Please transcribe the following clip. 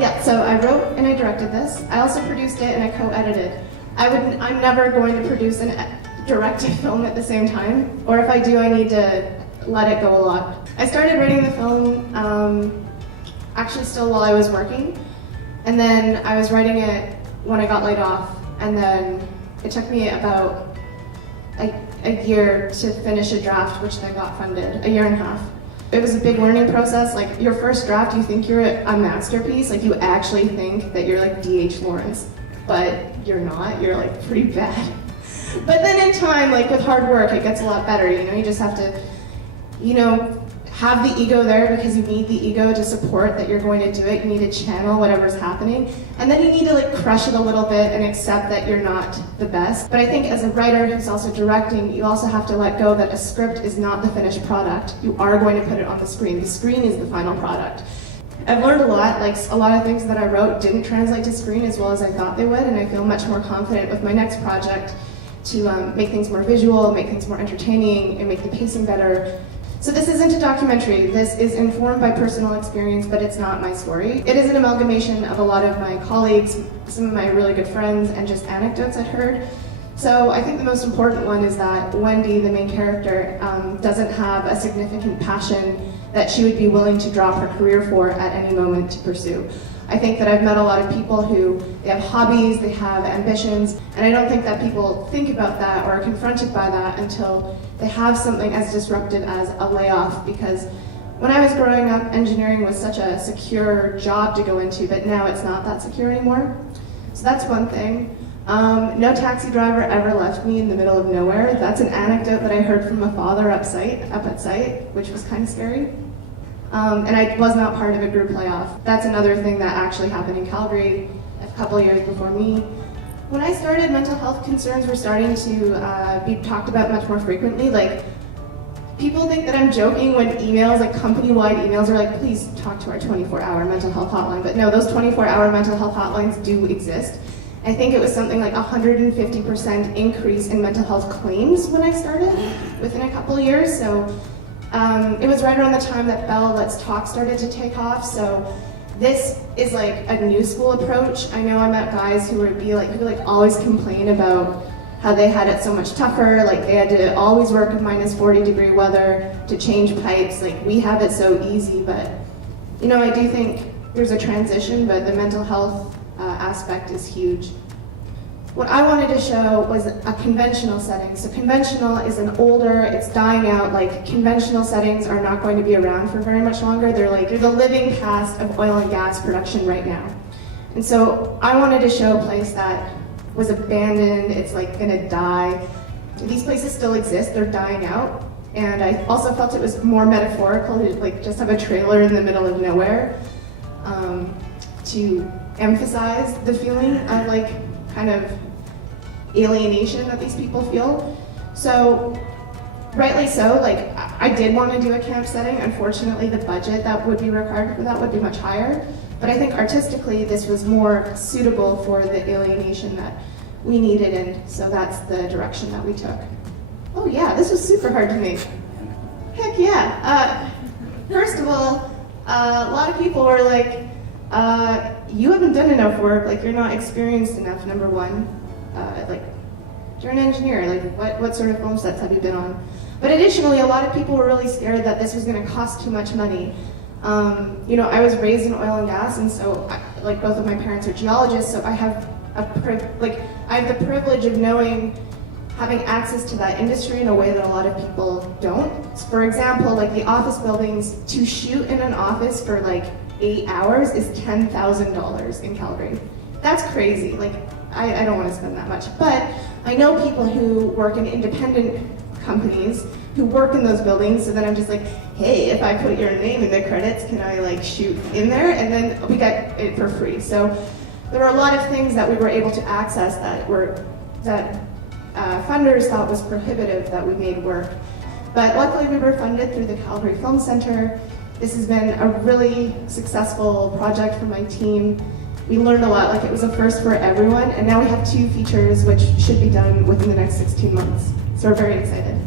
Yeah, so I wrote and I directed this. I also produced it and I co-edited. I'm never going to produce and direct a film at the same time, or if I do, I need to let it go a lot. I started writing the film actually still while I was working, and then I was writing it when I got laid off, and then it took me about a year to finish a draft, which then got funded, a year and a half. It was a big learning process. Like, your first draft, you think you're a masterpiece, like you actually think that you're like D.H. Lawrence, but you're not, you're like pretty bad. But then in time, like with hard work, it gets a lot better, you know, you just have to, you know, have the ego there because you need the ego to support that you're going to do it. You need to channel whatever's happening. And then you need to like crush it a little bit and accept that you're not the best. But I think as a writer who's also directing, you also have to let go that a script is not the finished product. You are going to put it on the screen. The screen is the final product. I've learned a lot, like a lot of things that I wrote didn't translate to screen as well as I thought they would, and I feel much more confident with my next project to make things more visual, make things more entertaining, and make the pacing better. So this isn't a documentary. This is informed by personal experience, but it's not my story. It is an amalgamation of a lot of my colleagues, some of my really good friends, and just anecdotes I'd heard. So I think the most important one is that Wendy, the main character, doesn't have a significant passion that she would be willing to drop her career for at any moment to pursue. I think that I've met a lot of people who, they have hobbies, they have ambitions, and I don't think that people think about that or are confronted by that until they have something as disruptive as a layoff, because when I was growing up, engineering was such a secure job to go into, but now it's not that secure anymore. So that's one thing. No taxi driver ever left me in the middle of nowhere. That's an anecdote that I heard from my father up at site, which was kind of scary. And I was not part of a group layoff. That's another thing that actually happened in Calgary a couple years before me. When I started, mental health concerns were starting to be talked about much more frequently. Like, people think that I'm joking when emails, like company-wide emails, are like, please talk to our 24-hour mental health hotline. But no, those 24-hour mental health hotlines do exist. I think it was something like 150% increase in mental health claims when I started, within a couple of years. So it was right around the time that Bell Let's Talk started to take off. So this is like a new school approach. I know I met guys who would always complain about how they had it so much tougher, like they had to always work in -40-degree weather to change pipes. Like, we have it so easy, but you know, I do think there's a transition, but the mental health aspect is huge. What I wanted to show was a conventional setting. So conventional is an older, it's dying out. Like, conventional settings are not going to be around for very much longer. They're the living past of oil and gas production right now. And so I wanted to show a place that was abandoned, it's like gonna die. These places still exist, they're dying out. And I also felt it was more metaphorical to like just have a trailer in the middle of nowhere to emphasize the feeling of like kind of alienation that these people feel. So rightly so, like I did want to do a camp setting. Unfortunately, the budget that would be required for that would be much higher. But I think artistically this was more suitable for the alienation that we needed, and so that's the direction that we took. Oh yeah, this was super hard to make. Heck yeah. First of all, a lot of people were like, you haven't done enough work, like you're not experienced enough, number one. Like, you're an engineer, like what sort of film sets have you been on? But additionally, a lot of people were really scared that this was gonna cost too much money. You know, I was raised in oil and gas, and so like both of my parents are geologists, so I have the privilege of having access to that industry in a way that a lot of people don't. For example, like the office buildings, to shoot in an office for like 8 hours is $10,000 in Calgary. That's crazy. Like, I don't want to spend that much. But I know people who work in independent companies who work in those buildings, so then I'm just like, hey, if I put your name in the credits, can I like shoot in there? And then we get it for free. So there were a lot of things that we were able to access that funders thought was prohibitive that we made work. But luckily we were funded through the Calgary Film Center. This has been a really successful project for my team. We learned a lot, like it was a first for everyone, and now we have 2 features which should be done within the next 16 months. So we're very excited.